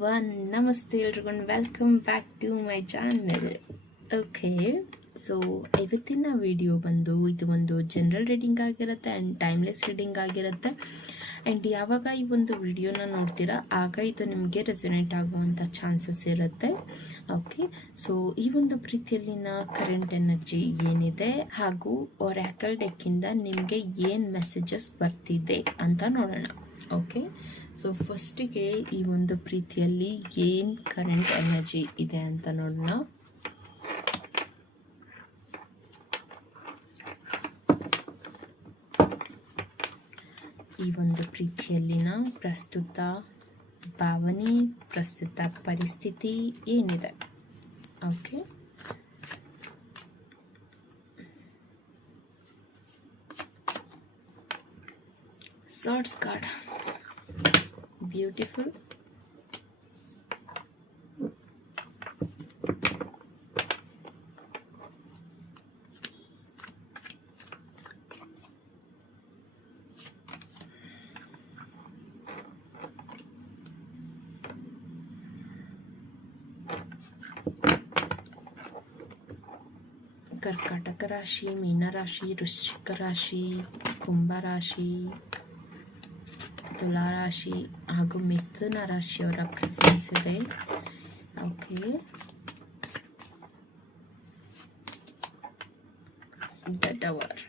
Everyone, ನಮಸ್ತೆ ಎಲ್ರಿಗೂ, welcome back to my channel. Okay, so ಇವತ್ತಿನ ವಿಡಿಯೋ ಬಂದು ಇದು ಒಂದು ಜನರಲ್ ರೀಡಿಂಗ್ ಆಗಿರುತ್ತೆ ಆ್ಯಂಡ್ ಟೈಮ್ಲೆಸ್ ರೀಡಿಂಗ್ ಆಗಿರುತ್ತೆ. ಆ್ಯಂಡ್ ಯಾವಾಗ ಈ ಒಂದು ವಿಡಿಯೋನ ನೋಡ್ತೀರಾ ಆಗ ಇದು ನಿಮಗೆ ರೆಸೊನೇಟ್ ಆಗುವಂಥ ಚಾನ್ಸಸ್ ಇರುತ್ತೆ. ಓಕೆ, ಸೊ ಈ ಒಂದು ಪ್ರೀತಿಯಲ್ಲಿನ ಕರೆಂಟ್ ಎನರ್ಜಿ ಏನಿದೆ ಹಾಗೂ ಒರಾಕಲ್ ಡೆಕ್ಕಿಂದ ನಿಮಗೆ ಏನು ಮೆಸೇಜಸ್ ಬರ್ತಿದೆ ಅಂತ ನೋಡೋಣ. ಓಕೆ, ಸೊ ಫಸ್ಟಿಗೆ ಈ ಒಂದು ಪ್ರೀತಿಯಲ್ಲಿ ಏನು ಕರೆಂಟ್ ಎನರ್ಜಿ ಇದೆ ಅಂತ ನೋಡೋಣ. ಈ ಒಂದು ಪ್ರೀತಿಯಲ್ಲಿನ ಪ್ರಸ್ತುತ ಭಾವನೆ, ಪ್ರಸ್ತುತ ಪರಿಸ್ಥಿತಿ ಏನಿದೆ. Okay, sorts card, beautiful. ಕರ್ಕಾಟಕ ರಾಶಿ, ಮೀನರಾಶಿ, ವೃಶ್ಚಿಕ ರಾಶಿ, ಕುಂಭ ರಾಶಿ, ತುಲಾ ರಾಶಿ ಹಾಗೂ ಮಿಥುನ ರಾಶಿಯವರ ಪ್ರೆಸೆನ್ಸ್ ಇದೆ. Okay, the tower,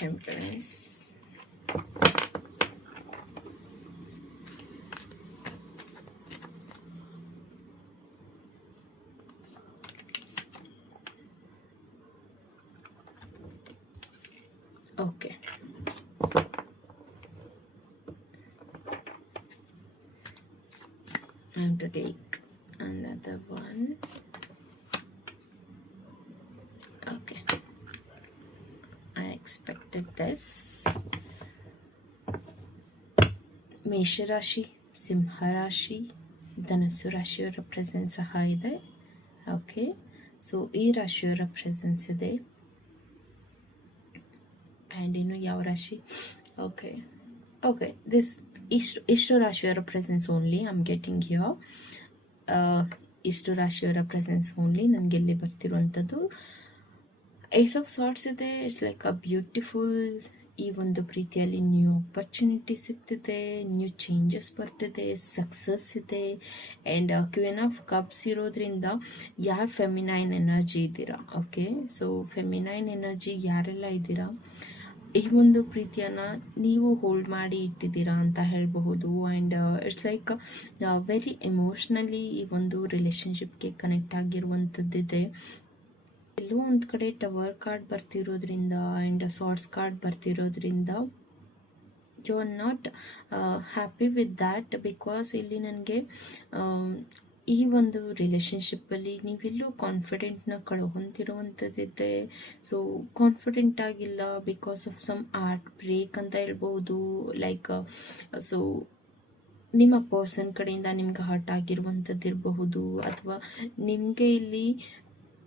temperance, okay, I have to take another one. Okay, I expected this. ಮೇಷರಾಶಿ, ಸಿಂಹರಾಶಿ, ಧನಸ್ಸು ರಾಶಿಯವರ ಪ್ರೆಸೆನ್ಸ್ ಸಹ ಇದೆ. ಓಕೆ, ಸೊ ಈ ರಾಶಿಯವರ ಪ್ರೆಸೆನ್ಸ್ ಇದೆ. ಆ್ಯಂಡ್ ಇನ್ನು ಯಾವ ರಾಶಿ? ಓಕೆ ಓಕೆ ದಿಸ್ ಇಷ್ಟು ರಾಶಿಯವರ presence only I am getting here. ಇಷ್ಟು ರಾಶಿಯವರ ಪ್ರೆಸೆನ್ಸ್ ಓನ್ಲಿ ನನಗೆ ಇಲ್ಲಿ ಬರ್ತಿರುವಂಥದ್ದು. ಏಸ್ ಆಫ್ ಸಾರ್ಟ್ಸ್ ಇದೆ. It's like a beautiful. ಈ ಒಂದು ಪ್ರೀತಿಯಲ್ಲಿ ನ್ಯೂ ಆಪರ್ಚುನಿಟಿ ಸಿಗ್ತಿದೆ, ನ್ಯೂ ಚೇಂಜಸ್ ಬರ್ತಿದೆ, ಸಕ್ಸಸ್ ಇದೆ. ಆ್ಯಂಡ್ ಕ್ವೀನ್ ಆಫ್ ಕಪ್ಸ್ ಇರೋದ್ರಿಂದ ಯಾರು ಫೆಮಿನೈನ್ ಎನರ್ಜಿ ಇದ್ದೀರಾ, ಓಕೆ, ಸೊ ಫೆಮಿನೈನ್ ಎನರ್ಜಿ ಯಾರೆಲ್ಲ ಇದ್ದೀರಾ ಈ ಒಂದು ಪ್ರೀತಿಯನ್ನು ನೀವು ಹೋಲ್ಡ್ ಮಾಡಿ ಇಟ್ಟಿದ್ದೀರಾ ಅಂತ ಹೇಳಬಹುದು. And it's like very emotionally ಈ ಒಂದು ರಿಲೇಷನ್ಶಿಪ್ಗೆ ಕನೆಕ್ಟ್ ಆಗಿರುವಂಥದ್ದಿದೆ. ಎಲ್ಲೋ ಒಂದು ಕಡೆ ಟವರ್ ಕಾರ್ಡ್ ಬರ್ತಿರೋದ್ರಿಂದ ಆ್ಯಂಡ್ ಸಾರ್ಟ್ಸ್ ಕಾರ್ಡ್ ಬರ್ತಿರೋದ್ರಿಂದ you are not happy with that. Because ಇಲ್ಲಿ ನನಗೆ ಈ ಒಂದು ರಿಲೇಷನ್ಶಿಪ್ಪಲ್ಲಿ ನೀವೆಲ್ಲೋ ಕಾನ್ಫಿಡೆಂಟ್ನ ಕಳ್ಕೊಂತಿರುವಂಥದ್ದಿದೆ. ಸೊ ಕಾನ್ಫಿಡೆಂಟ್ ಆಗಿಲ್ಲ because of some heartbreak ಅಂತ ಹೇಳ್ಬೋದು. ಲೈಕ್ ಸೊ ನಿಮ್ಮ ಪರ್ಸನ್ ಕಡೆಯಿಂದ ನಿಮ್ಗೆ ಹರ್ಟ್ ಆಗಿರುವಂಥದ್ದು ಇರಬಹುದು, ಅಥವಾ ನಿಮಗೆ ಇಲ್ಲಿ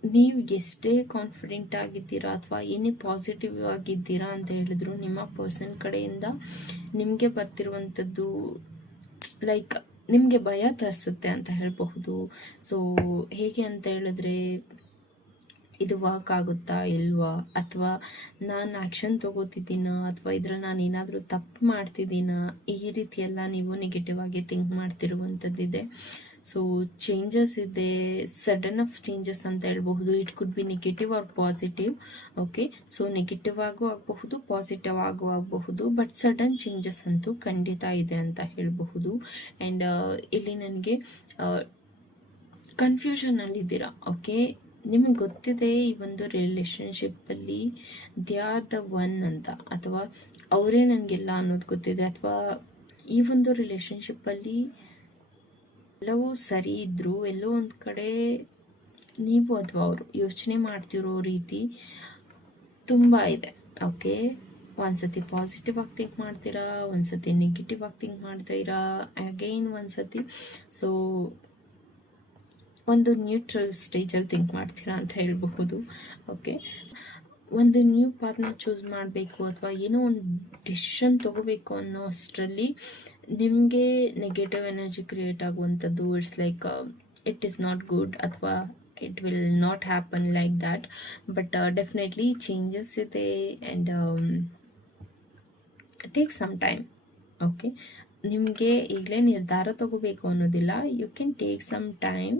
ನೀವು ಎಷ್ಟೇ ಕಾನ್ಫಿಡೆಂಟ್ ಆಗಿದ್ದೀರಾ ಅಥವಾ ಏನೇ ಪಾಸಿಟಿವ್ ಆಗಿದ್ದೀರಾ ಅಂತ ಹೇಳಿದ್ರು ನಿಮ್ಮ ಪರ್ಸನ್ ಕಡೆಯಿಂದ ನಿಮಗೆ ಬರ್ತಿರುವಂಥದ್ದು ಲೈಕ್ ನಿಮಗೆ ಭಯ ತರಿಸುತ್ತೆ ಅಂತ ಹೇಳಬಹುದು. ಸೊ ಹೇಗೆ ಅಂತ ಹೇಳಿದ್ರೆ, ಇದು ವರ್ಕ್ ಆಗುತ್ತಾ ಇಲ್ವಾ, ಅಥವಾ ನಾನು ಆ್ಯಕ್ಷನ್ ತೊಗೋತಿದ್ದೀನಾ, ಅಥವಾ ಇದ್ರಲ್ಲಿ ನಾನು ಏನಾದರೂ ತಪ್ಪು ಮಾಡ್ತಿದ್ದೀನಾ, ಈ ರೀತಿ ಎಲ್ಲ ನೀವು ನೆಗೆಟಿವ್ ಆಗಿ ಥಿಂಕ್ ಮಾಡ್ತಿರುವಂಥದ್ದಿದೆ. ಸೊ ಚೇಂಜಸ್ ಇದೆ, ಸಡನ್ ಆಫ್ ಚೇಂಜಸ್ ಅಂತ ಹೇಳ್ಬಹುದು. It could be negative or positive. Okay, so negative ಆಗು ಆಗಬಹುದು, ಪಾಸಿಟಿವ್ ಆಗು ಆಗಬಹುದು, ಬಟ್ ಸಡನ್ ಚೇಂಜಸ್ ಅಂತೂ ಖಂಡಿತ ಇದೆ ಅಂತ ಹೇಳಬಹುದು. ಆ್ಯಂಡ್ ಇಲ್ಲಿ ನನಗೆ ಕನ್ಫ್ಯೂಷನಲ್ಲಿದ್ದೀರಾ. ಓಕೆ, ನಿಮಗೆ ಗೊತ್ತಿದೆ ಈ ಒಂದು ರಿಲೇಷನ್ಶಿಪ್ಪಲ್ಲಿ ದೇ ಆರ್ ದ ಒನ್ ಅಂತ, ಅಥವಾ ಅವರೇ ನನಗೆಲ್ಲ ಅನ್ನೋದು ಗೊತ್ತಿದೆ, ಅಥವಾ ಈ ಒಂದು ರಿಲೇಷನ್ಶಿಪ್ಪಲ್ಲಿ ಎಲ್ಲವೂ ಸರಿ ಇದ್ದರೂ ಎಲ್ಲೋ ಒಂದು ಕಡೆ ನೀವು ಅಥವಾ ಅವರು ಯೋಚನೆ ಮಾಡ್ತಿರೋ ರೀತಿ ತುಂಬ ಇದೆ. ಓಕೆ, ಒಂದ್ಸತಿ ಪಾಸಿಟಿವ್ ಆಗಿ ಥಿಂಕ್ ಮಾಡ್ತೀರಾ, ಒಂದ್ಸತಿ ನೆಗೆಟಿವ್ ಆಗಿ ಥಿಂಕ್ ಮಾಡ್ತೀರಾ, ಅಗೈನ್ ಒಂದ್ಸತಿ. ಸೊ ಒಂದು ನ್ಯೂಟ್ರಲ್ ಸ್ಟೇಜಲ್ಲಿ ಥಿಂಕ್ ಮಾಡ್ತೀರಾ ಅಂತ ಹೇಳಬಹುದು. ಓಕೆ, ಒಂದು ನ್ಯೂ ಪಾತ್ನ ಚೂಸ್ ಮಾಡಬೇಕು ಅಥವಾ ಏನೋ ಒಂದು ಡಿಸಿಷನ್ ತೊಗೋಬೇಕು ಅನ್ನೋ ಅಷ್ಟರಲ್ಲಿ ನಿಮಗೆ ನೆಗೆಟಿವ್ ಎನರ್ಜಿ ಕ್ರಿಯೇಟ್ ಆಗುವಂಥದ್ದು. It's like it is not good ಅಥವಾ it will not happen like that. But definitely changes ಇದೆ and take some time. Okay, ನಿಮಗೆ ಈಗಲೇ ನಿರ್ಧಾರ ತಗೋಬೇಕು ಅನ್ನೋದಿಲ್ಲ. You can take some time,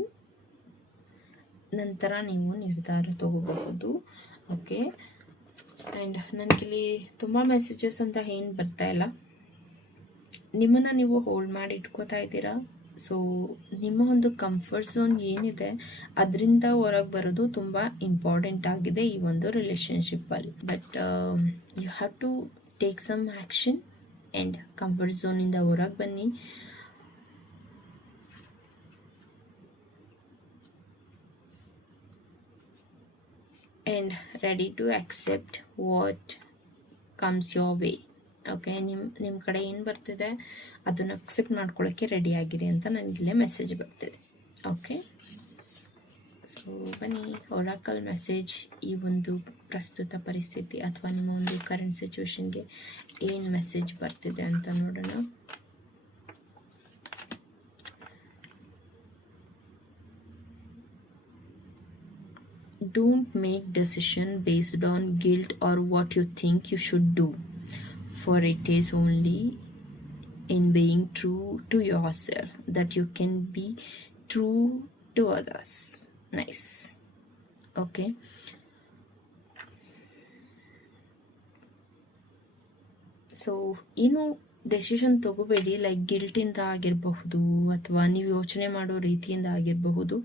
ನಂತರ ನೀವು ನಿರ್ಧಾರ ತಗೋಬಹುದು. ಓಕೆ, ಆ್ಯಂಡ್ ನನಗಿಲ್ಲಿ ತುಂಬ ಮೆಸೇಜಸ್ ಅಂತ ಏನು ಬರ್ತಾ ಇಲ್ಲ. ನಿಮ್ಮನ್ನು ನೀವು ಹೋಲ್ಡ್ ಮಾಡಿ ಇಟ್ಕೋತಾ ಇದ್ದೀರಾ. ಸೊ ನಿಮ್ಮ ಒಂದು ಕಂಫರ್ಟ್ ಝೋನ್ ಏನಿದೆ ಅದರಿಂದ ಹೊರಗೆ ಬರೋದು ತುಂಬ ಇಂಪಾರ್ಟೆಂಟ್ ಆಗಿದೆ ಈ ಒಂದು ರಿಲೇಷನ್ಶಿಪ್ಪಲ್ಲಿ. But you have to take some action and comfort ಝೋನಿಂದ ಹೊರಗೆ ಬನ್ನಿ. And ready to accept what comes your way. Okay, ನಿಮ್ಮ ಕಡೆ ಏನು ಬರ್ತಿದೆ ಅದನ್ನು ಅಕ್ಸೆಪ್ಟ್ ಮಾಡ್ಕೊಳ್ಳೋಕ್ಕೆ ರೆಡಿ ಆಗಿರಿ ಅಂತ ನನಗಿಲ್ಲೇ ಮೆಸೇಜ್ ಬರ್ತಿದೆ. ಓಕೆ, ಸೊ ಬನ್ನಿ, ಒರಾಕಲ್ ಮೆಸೇಜ್ ಈ ಒಂದು ಪ್ರಸ್ತುತ ಪರಿಸ್ಥಿತಿ ಅಥವಾ ನಿಮ್ಮ ಒಂದು ಕರೆಂಟ್ ಸಿಚುವೇಶನ್ಗೆ ಏನು ಮೆಸೇಜ್ ಬರ್ತಿದೆ ಅಂತ ನೋಡೋಣ. Don't make decision based on guilt or what you think you should do, for it is only in being true to yourself that you can be true to others. Nice. Okay. So ಏನು decision ತಗೋಬೇಡಿ, like ಗಿಲ್ಟಿಂದ ಆಗಿರಬಹುದು ಅಥವಾ ನೀವು ಯೋಚನೆ ಮಾಡೋ ರೀತಿಯಿಂದ ಆಗಿರಬಹುದು.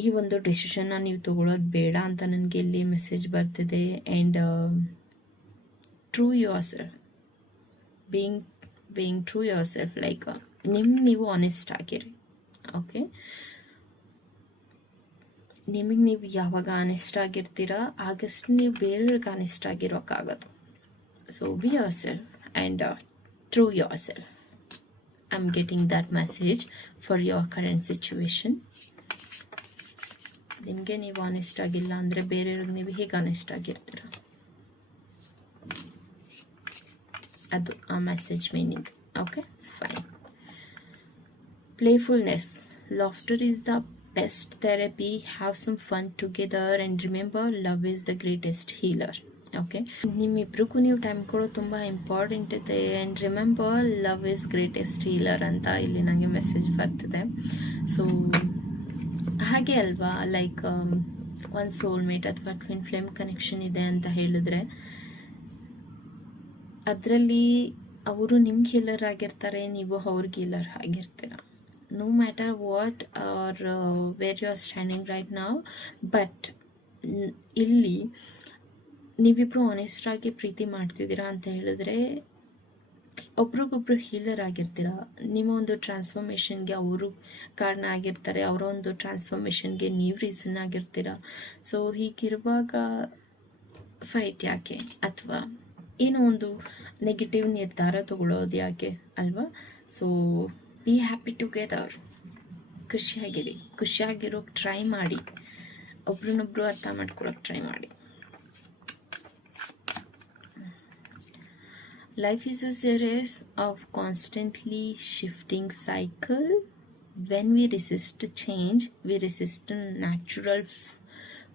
ಈ ಒಂದು ಡೆಸಿಷನ್ನ ನೀವು ತಗೊಳ್ಳೋದು ಬೇಡ ಅಂತ ನನಗೆ ಇಲ್ಲಿ ಮೆಸೇಜ್ ಬರ್ತಿದೆ. And true yourself, being true yourself, like ನೀವು ಆನೆಸ್ಟ್ ಆಗಿರಿ. ಓಕೆ, ನಿಮಗೆ ನೀವು ಯಾವಾಗ ಆನೆಸ್ಟ್ ಆಗಿರ್ತೀರಾ ಆಗಷ್ಟು ನೀವು ಬೇರೆಯವ್ರಿಗೆ ಆನೆಸ್ಟ್ ಆಗಿರೋಕ್ಕಾಗೋದು. So be yourself and true yourself. I am getting that message for your current situation. ನಿಮಗೆ ನೀವು ಆನೆಸ್ಟ್ ಆಗಿಲ್ಲ ಅಂದರೆ ಬೇರೆಯವ್ರಿಗೆ ನೀವು ಹೇಗೆ ಆನೆಸ್ಟ್ ಆಗಿರ್ತೀರ? ಅದು ಆ message meaning. Okay, fine. Playfulness, laughter is the best therapy. Have some fun together and remember love is the greatest healer. Okay, ನಿಮ್ಮಿಬ್ರಿಗೂ ನೀವು ಟೈಮ್ ಕೊಡೋದು ತುಂಬ ಇಂಪಾರ್ಟೆಂಟ್ ಇದೆ. And remember love is greatest healer ಅಂತ ಇಲ್ಲಿ ನನಗೆ ಮೆಸೇಜ್ ಬರ್ತಿದೆ. So ಹಾಗೆ ಅಲ್ವಾ, ಲೈಕ್ ಒಂದು ಸೋಲ್ಮೇಟ್ ಅಥವಾ ಟ್ವಿನ್ ಫ್ಲೇಮ್ ಕನೆಕ್ಷನ್ ಇದೆ ಅಂತ ಹೇಳಿದ್ರೆ ಅದರಲ್ಲಿ ಅವರು ನಿಮ್ಗೆ ಹೀಲರ್ ಆಗಿರ್ತಾರೆ, ನೀವು ಅವ್ರಿಗೆ ಹೀಲರ್ ಆಗಿರ್ತೀರ. No matter what are where you are standing right now. But ಇಲ್ಲಿ ನೀವಿಬ್ಬರು ಆನೆಸ್ಟಾಗಿ ಪ್ರೀತಿ ಮಾಡ್ತಿದ್ದೀರಾ ಅಂತ ಹೇಳಿದ್ರೆ ಒಬ್ರಿಗೊಬ್ರು ಹೀಲರ್ ಆಗಿರ್ತೀರ. ನಿಮ್ಮ ಒಂದು ಟ್ರಾನ್ಸ್ಫಾರ್ಮೇಷನ್ಗೆ ಅವರು ಕಾರಣ ಆಗಿರ್ತಾರೆ, ಅವರ ಒಂದು ಟ್ರಾನ್ಸ್ಫಾರ್ಮೇಷನ್ಗೆ ನೀವು ರೀಸನ್ ಆಗಿರ್ತೀರ. ಸೊ ಹೀಗಿರುವಾಗ ಫೈಟ್ ಯಾಕೆ ಅಥವಾ ಏನೋ ಒಂದು ನೆಗೆಟಿವ್ ನಿರ್ಧಾರ ತಗೊಳ್ಳೋದು ಯಾಕೆ ಅಲ್ವಾ? ಸೊ ಬಿ ಹ್ಯಾಪಿ ಟುಗೆದರ್, ಖುಷಿಯಾಗಿರೋಕ್ಕೆ ಟ್ರೈ ಮಾಡಿ, ಒಬ್ರನ್ನೊಬ್ರು ಅರ್ಥ ಮಾಡ್ಕೊಳಕ್ಕೆ ಟ್ರೈ ಮಾಡಿ. Life is a series of constantly shifting cycle. When we resist change, we resist the natural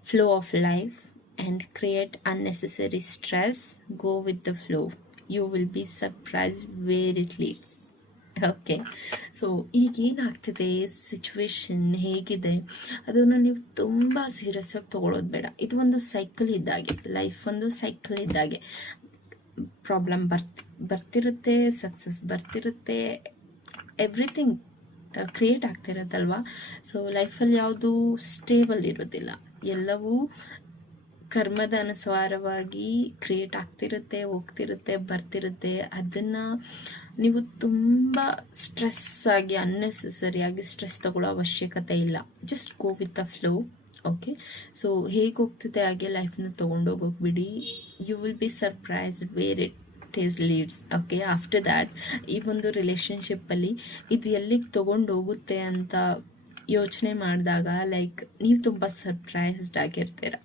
flow of life and create unnecessary stress. Go with the flow. You will be surprised where it leads. Okay, so ಈಗೇನಾಗ್ತಿದೆ, situation ಹೇಗಿದೆ ಅದನ್ನು ನೀವು ತುಂಬ ಸೀರಿಯಸ್ಸಾಗಿ ತೊಗೊಳೋದು ಬೇಡ. ಇದು ಒಂದು cycle ಇದ್ದಾಗೆ, ಲೈಫ್ ಒಂದು ಸೈಕಲ್ ಇದ್ದಾಗೆ. ಪ್ರಾಬ್ಲಮ್ ಬರ್ತಿರುತ್ತೆ, ಸಕ್ಸಸ್ ಬರ್ತಿರುತ್ತೆ, ಎವ್ರಿಥಿಂಗ್ ಕ್ರಿಯೇಟ್ ಆಗ್ತಿರುತ್ತಲ್ವ. ಸೊ ಲೈಫಲ್ಲಿ ಯಾವುದು ಸ್ಟೇಬಲ್ ಇರೋದಿಲ್ಲ, ಎಲ್ಲವೂ ಕರ್ಮದ ಅನುಸಾರವಾಗಿ ಕ್ರಿಯೇಟ್ ಆಗ್ತಿರುತ್ತೆ, ಹೋಗ್ತಿರುತ್ತೆ, ಬರ್ತಿರುತ್ತೆ. ಅದನ್ನು ನೀವು ತುಂಬ ಸ್ಟ್ರೆಸ್ ಆಗಿ ಅನ್ನೆಸೆಸರಿಯಾಗಿ ಸ್ಟ್ರೆಸ್ ತಗೊಳ್ಳೋ ಅವಶ್ಯಕತೆ ಇಲ್ಲ. Just go with the flow. Okay, so ಹೇಗೆ ಹೋಗ್ತಿದೆ ಹಾಗೆ ಲೈಫ್ನ ತೊಗೊಂಡೋಗೋಗ್ಬಿಡಿ. You will be surprised where it is leads. Okay, after that ಈ ಒಂದು ರಿಲೇಷನ್ಶಿಪ್ಪಲ್ಲಿ ಇದು ಎಲ್ಲಿಗೆ ತೊಗೊಂಡೋಗುತ್ತೆ ಅಂತ ಯೋಚನೆ ಮಾಡಿದಾಗ ಲೈಕ್ ನೀವು ತುಂಬ ಸರ್ಪ್ರೈಸ್ಡ್ ಆಗಿರ್ತೀರ.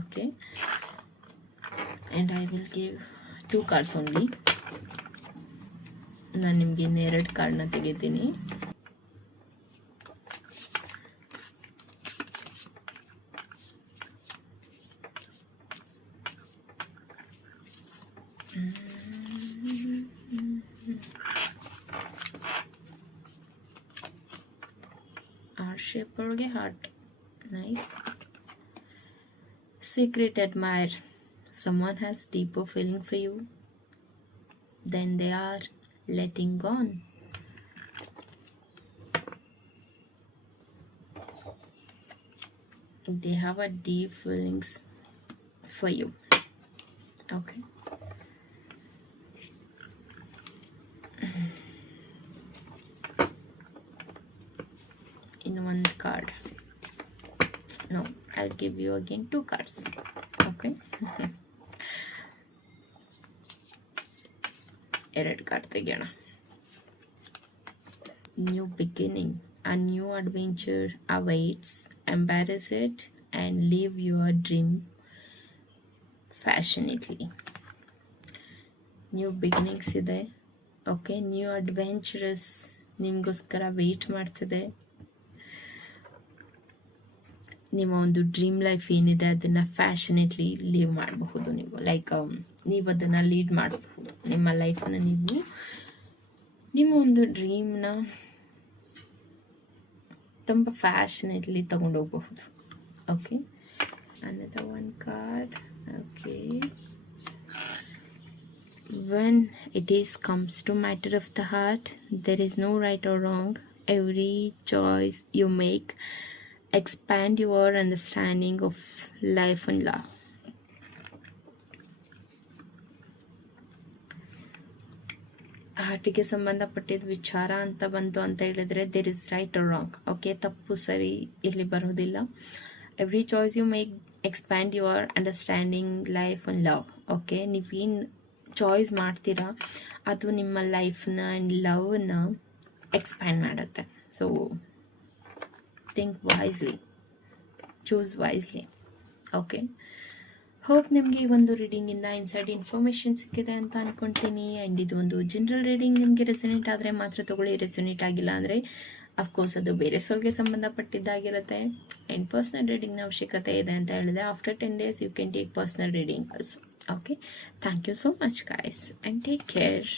Okay, and I will give 2 cards only. ನಾನು ನಿಮಗೆ ಇನ್ನೆರಡು ಕಾರ್ಡ್ನ ತೆಗಿತೀನಿ. ಶೇಪ್ ಒಳಗೆ heart, nice. Secret admire. Someone has deeper feeling for you than they are letting on. They have a deep feelings for you. Okay. In one card. No, I'll give you again 2 cards. Okay. ಎರಡು card ತೆಗೆಯೋಣ. New beginning. A new adventure awaits. Embrace it and live your dream passionately. New beginnings ಇದೆ. Okay, new adventurous ನಿಮಗೋಸ್ಕರ weight ಮಾಡ್ತಿದೆ. ನಿಮ್ಮ ಒಂದು dream life ಏನಿದೆ ಅದನ್ನು ಫ್ಯಾಷನೇಟ್ಲಿ leave ಮಾಡಬಹುದು. ನೀವು ಲೈಕ್ ನೀವು ಅದನ್ನು ಲೀಡ್ ಮಾಡಬಹುದು. ನಿಮ್ಮ ಲೈಫನ್ನು ನೀವು ನಿಮ್ಮ ಒಂದು ಡ್ರೀಮ್ನ ತುಂಬ ಫ್ಯಾಷನೇಟ್ಲಿ ತಗೊಂಡೋಗಬಹುದು. Okay, another one card. Okay, when it is comes to matter of the heart, there is no right or wrong. Every choice you make expand your understanding of life and love. ಹಾರ್ಟಿಗೆ ಸಂಬಂಧಪಟ್ಟಿದ ವಿಚಾರ ಅಂತ ಬಂತು ಅಂತ ಹೇಳಿದ್ರೆ there is right or wrong. Okay, ತಪ್ಪು ಸರಿ ಇಲ್ಲಿ ಬರೋದಿಲ್ಲ. Every choice you make expand your understanding life and love. Okay, ನೀವೇನು ಚಾಯ್ಸ್ ಮಾಡ್ತೀರಾ ಅದು ನಿಮ್ಮ ಲೈಫ್ನ ಆ್ಯಂಡ್ ಲವ್ನ ಎಕ್ಸ್ಪ್ಯಾಂಡ್ ಮಾಡುತ್ತೆ. So think wisely, choose wisely. Okay, hope ನಿಮಗೆ ಈ ಒಂದು ರೀಡಿಂಗಿಂದ ಇನ್ಸೈಡ್ ಇನ್ಫಾರ್ಮೇಷನ್ ಸಿಕ್ಕಿದೆ ಅಂತ ಅಂದ್ಕೊಳ್ತೀನಿ. ಆ್ಯಂಡ್ ಇದು ಒಂದು ಜನರಲ್ ರೀಡಿಂಗ್. ನಿಮಗೆ ರೆಸೊನೇಟ್ ಆದರೆ ಮಾತ್ರ ತೊಗೊಳ್ಳಿ, ರೆಸೊನೇಟ್ ಆಗಿಲ್ಲ ಅಂದರೆ ಅಫ್ಕೋರ್ಸ್ ಅದು ಬೇರೆ ಸೋಲ್ಗೆ ಸಂಬಂಧಪಟ್ಟಿದ್ದಾಗಿರುತ್ತೆ. ಆ್ಯಂಡ್ ಪರ್ಸ್ನಲ್ ರೀಡಿಂಗ್ನ ಅವಶ್ಯಕತೆ ಇದೆ ಅಂತ ಹೇಳಿದ್ರೆ after 10 days you can take personal reading also. Okay, thank you so much guys and take care.